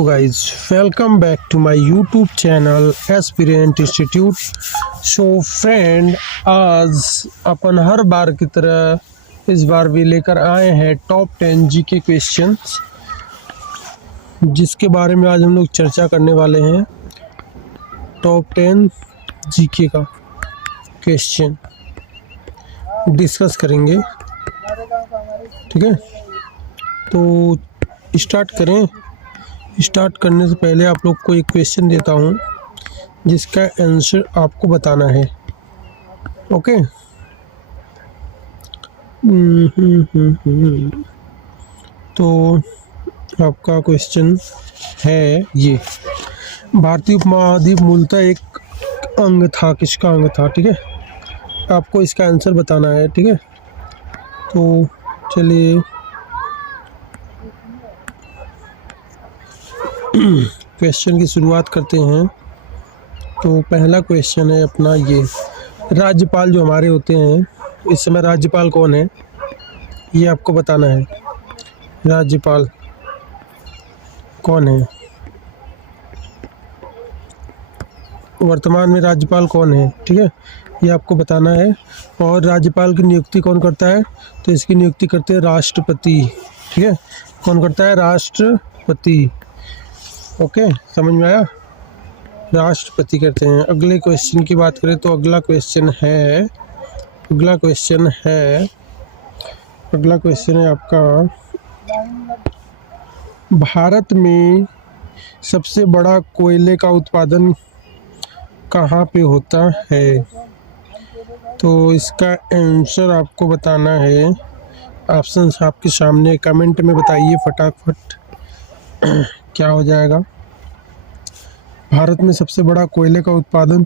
Hello guys, welcome back to my YouTube channel aspirant institute. So friend, आज अपन हर बार की तरह इस बार भी लेकर आए हैं टॉप 10 जीके क्वेश्चंस, जिसके बारे में आज हम लोग चर्चा करने वाले हैं। टॉप 10 जीके का क्वेश्चन डिस्कस करेंगे, ठीक है। तो स्टार्ट करें। स्टार्ट करने से पहले आप लोग को एक क्वेश्चन देता हूँ जिसका आंसर आपको बताना है, ओके। तो आपका क्वेश्चन है ये: भारतीय उपमहाद्वीप मूलतः एक अंग था, किसका अंग था, ठीक है। आपको इसका आंसर बताना है, ठीक है। तो चलिए क्वेश्चन की शुरुआत करते हैं। तो पहला क्वेश्चन है अपना ये: राज्यपाल जो हमारे होते हैं इस समय, राज्यपाल कौन है ये आपको बताना है। राज्यपाल कौन है, वर्तमान में राज्यपाल कौन है, ठीक है, ये आपको बताना है। और राज्यपाल की नियुक्ति कौन करता है, तो इसकी नियुक्ति करते हैं राष्ट्रपति, ठीक है। कौन करता है, राष्ट्रपति, ओके, समझ में आया, राष्ट्रपति करते हैं। अगले क्वेश्चन की बात करें तो अगला क्वेश्चन है आपका: भारत में सबसे बड़ा कोयले का उत्पादन कहाँ पे होता है। तो इसका आंसर आपको बताना है। ऑप्शंस आपके सामने, कमेंट में बताइए फटाफट क्या हो जाएगा। भारत में सबसे बड़ा कोयले का उत्पादन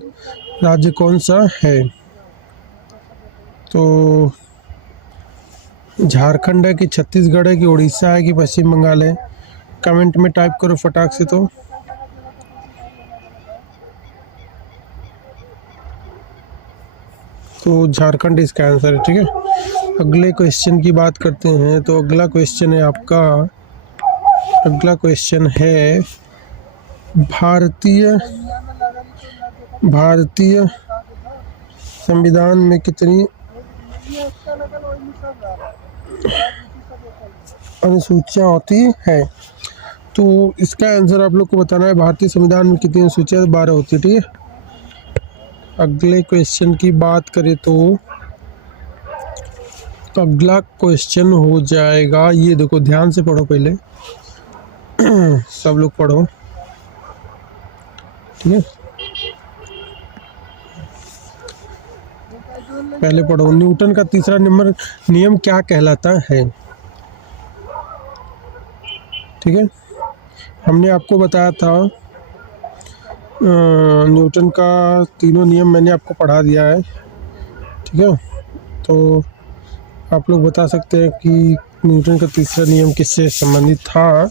राज्य कौन सा है। तो झारखंड है कि छत्तीसगढ़ है कि उड़ीसा है कि पश्चिम बंगाल है। कमेंट में टाइप करो फटाक से। तो झारखंड इसका आंसर है, ठीक है। अगले क्वेश्चन की बात करते हैं। तो अगला क्वेश्चन है भारतीय संविधान में कितनी अनुसूचियां होती है। तो इसका आंसर आप लोग को बताना है। भारतीय संविधान में कितनी अनुसूचियां, 12 होती है, ठीक है। अगले क्वेश्चन की बात करें तो अगला क्वेश्चन हो जाएगा, ये देखो ध्यान से पढ़ो पहले सब लोग पढ़ो, ठीक है। पहले पढ़ो। न्यूटन का तीसरा नियम क्या कहलाता है, ठीक है। हमने आपको बताया था न्यूटन का तीनों नियम मैंने आपको पढ़ा दिया है, ठीक है। तो आप लोग बता सकते हैं कि न्यूटन का तीसरा नियम किससे संबंधित था।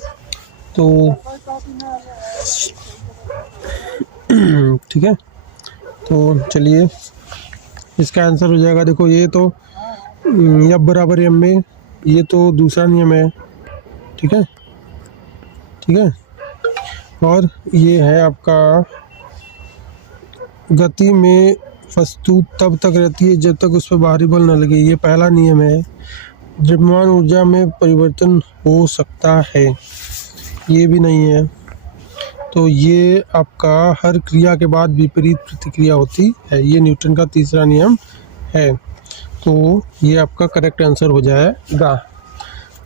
तो ठीक है, तो चलिए इसका आंसर हो जाएगा। देखो ये तो F बराबर m में, ये तो दूसरा नियम है, ठीक है, ठीक है। और ये है आपका गति में वस्तु तब तक रहती है जब तक उस पर बाहरी बल न लगे, ये पहला नियम है। द्रव्यमान ऊर्जा में परिवर्तन हो सकता है, ये भी नहीं है। तो ये आपका हर क्रिया के बाद विपरीत प्रतिक्रिया होती है, ये न्यूटन का तीसरा नियम है। तो ये आपका करेक्ट आंसर हो जाएगा।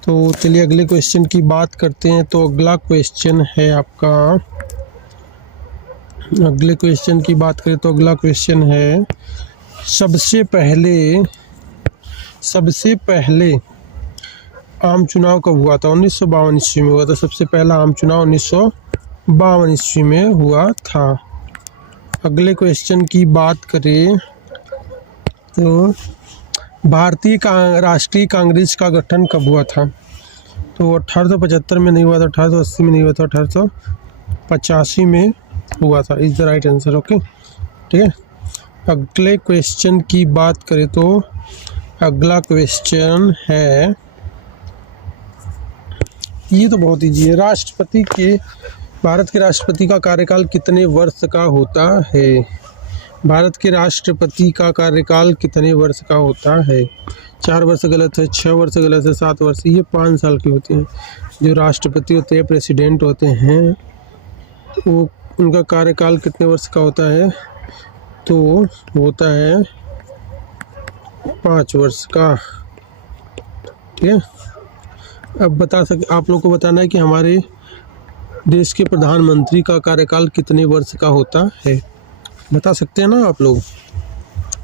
तो चलिए अगले क्वेश्चन की बात करते हैं। तो अगला क्वेश्चन है आपका, अगले क्वेश्चन की बात करें तो अगला क्वेश्चन है: सबसे पहले आम चुनाव कब हुआ था। 1952 ईस्वी में हुआ था। सबसे पहला आम चुनाव 1952 ईस्वी में हुआ था। अगले क्वेश्चन की बात करें तो भारतीय राष्ट्रीय कांग्रेस का गठन कब हुआ था। तो 1875 में नहीं हुआ था, 1880 में नहीं हुआ था, 1885 में हुआ था। Is the right answer, okay, ठीक है। अगले क्वेश्चन की बात करें तो अगला क्वेश्चन है, ये तो बहुत ईजी है। राष्ट्रपति के भारत के राष्ट्रपति का कार्यकाल कितने वर्ष का होता है? भारत के राष्ट्रपति का कार्यकाल कितने वर्ष का होता है? 4 वर्ष गलत है, 6 वर्ष गलत है, 7 वर्ष, ये 5 साल के होते हैं। जो राष्ट्रपति होते हैं, प्रेसिडेंट होते हैं, वो उनका कार्यकाल कितने वर्ष का होता है? तो होता है 5 वर्ष का। ठीक है, अब आप लोग को बताना है कि हमारे देश के प्रधानमंत्री का कार्यकाल कितने वर्ष का होता है। बता सकते हैं ना आप लोग,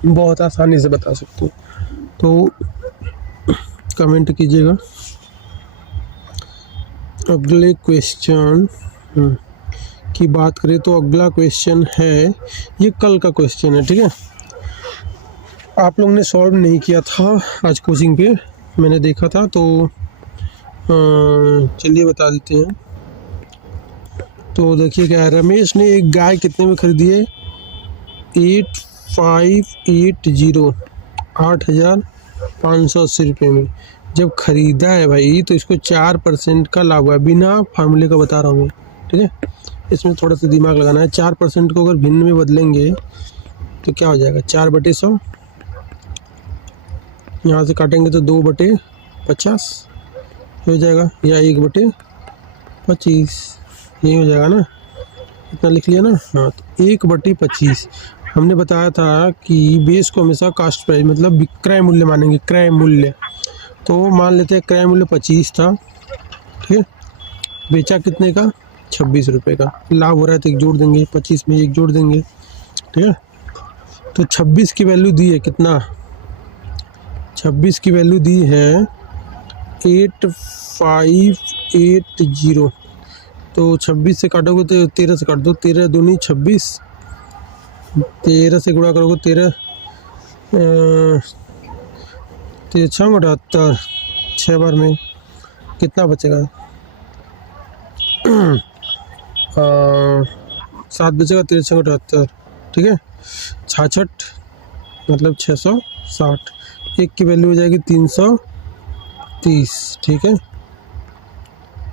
बहुत आसानी से बता सकते हो, तो कमेंट कीजिएगा। अगले क्वेश्चन की बात करें तो अगला क्वेश्चन है, ये कल का क्वेश्चन है। ठीक है, आप लोग ने सॉल्व नहीं किया था आज कोचिंग पे, मैंने देखा था, तो चलिए बता देते हैं। तो देखिए क्या है, रमेश ने एक गाय कितने में खरीदी है? 8580, 8580 रुपये में जब ख़रीदा है भाई, तो इसको 4% का लाभ हुआ, बिना फार्मूले का बता रहा हूँ मैं। ठीक है, इसमें थोड़ा सा दिमाग लगाना है। 4% को अगर भिन्न में बदलेंगे तो क्या हो जाएगा? 4/100, यहाँ से काटेंगे तो 2/50 हो जाएगा, या 1/25 ये हो जाएगा ना, इतना लिख लिया ना। हाँ, तो 1/25 हमने बताया था कि बेस को हमेशा कास्ट प्राइस मतलब विक्रय मूल्य मानेंगे, क्रय मूल्य। तो मान लेते हैं क्रय मूल्य 25 था। ठीक है, बेचा कितने का? 26 रुपये का। लाभ हो रहा है तो एक जोड़ देंगे, 25 में एक जोड़ देंगे। ठीक है, तो 26 की वैल्यू दी है कितना? 26 की वैल्यू दी है 8580। तो 26 से काटोगे तो 13 से काट दो, 13 दूनी 26, 13 से गुणा करोगे 13 78, 6 बार में कितना बचेगा? 7 बचेगा, 13 78। ठीक है, 66 मतलब 660, एक की वैल्यू हो जाएगी 330। ठीक है,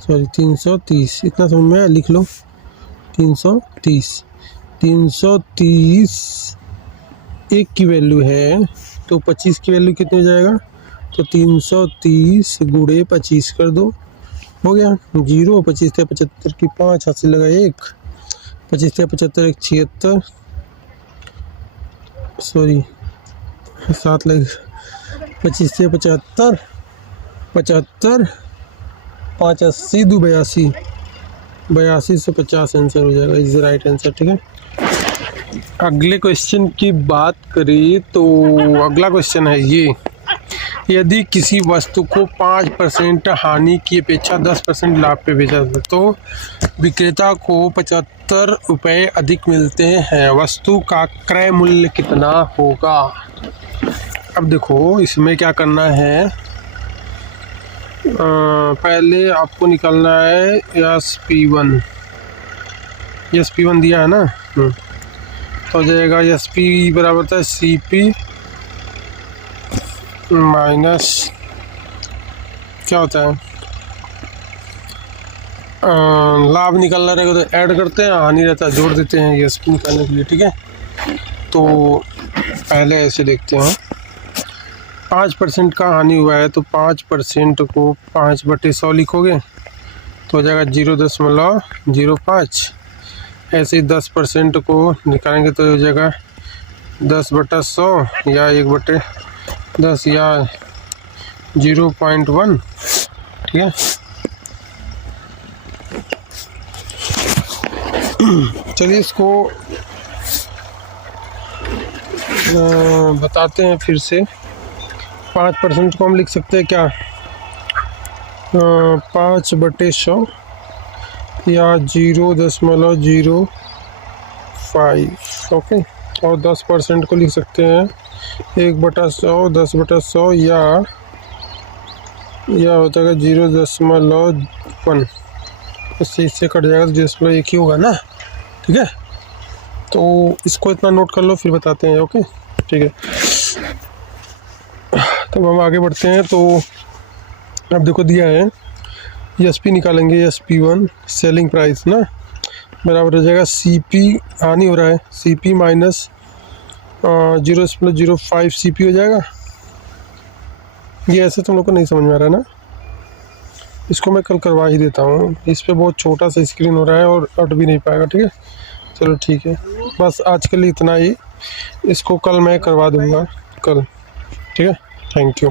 सॉरी 330, इतना समझ में आया, लिख लो 330। 330 एक की वैल्यू है, तो 25 की वैल्यू कितनी हो जाएगा? तो 330 गुणे 25 कर दो, हो गया 0। 25 थे 75 की 5 हाथ से लगा 1, 25 थे 75, 1 76, सॉरी 7 लगे, 25 थे 75, 75, 5 80 2 82, 82 से 50 आंसर हो जाएगा, इज राइट आंसर। ठीक है, अगले क्वेश्चन की बात करें तो अगला क्वेश्चन है ये, यदि किसी वस्तु को 5% हानि की अपेक्षा 10% लाभ पे बेचा जाता तो विक्रेता को 75 रुपये अधिक मिलते हैं, वस्तु का क्रय मूल्य कितना होगा? अब देखो इसमें क्या करना है, पहले आपको निकालना है SP1 दिया है ना, तो हो जाएगा SP बराबर था CP माइनस क्या होता है, लाभ निकालना रहेगा तो ऐड करते हैं, हानि रहता है जोड़ देते हैं SP निकालने के लिए। ठीक है, तो पहले ऐसे देखते हैं, 5% का हानि हुआ है तो 5% को 5/100 लिखोगे तो हो जाएगा 0.05। ऐसे ही 10% को निकालेंगे तो हो जाएगा 10/100 या 1/10 या 0.1। ठीक है, चलिए इसको बताते हैं फिर से। 5% को हम लिख सकते हैं क्या, 5/100 या 0.05। ओके, और 10% को लिख सकते हैं 1/100, 10/100 या हो जाएगा 0.1। इससे कट जाएगा तो 0.1 ही होगा ना। ठीक है, तो इसको इतना नोट कर लो फिर बताते हैं। ओके ठीक है, तो हम आगे बढ़ते हैं। तो अब देखो दिया है SP निकालेंगे, SP1 सेलिंग प्राइस ना, बराबर हो जाएगा सी पी, नहीं हो रहा है, C P minus 0.05 C P हो जाएगा। ये ऐसे तुम लोग को नहीं समझ में आ रहा है ना, इसको मैं कल करवा ही देता हूँ। इस पे बहुत छोटा सा स्क्रीन हो रहा है और अट भी नहीं पाएगा। ठीक है, चलो ठीक है, बस आज के लिए इतना ही। इसको कल मैं करवा दूँगा कल। ठीक है, थैंक यू।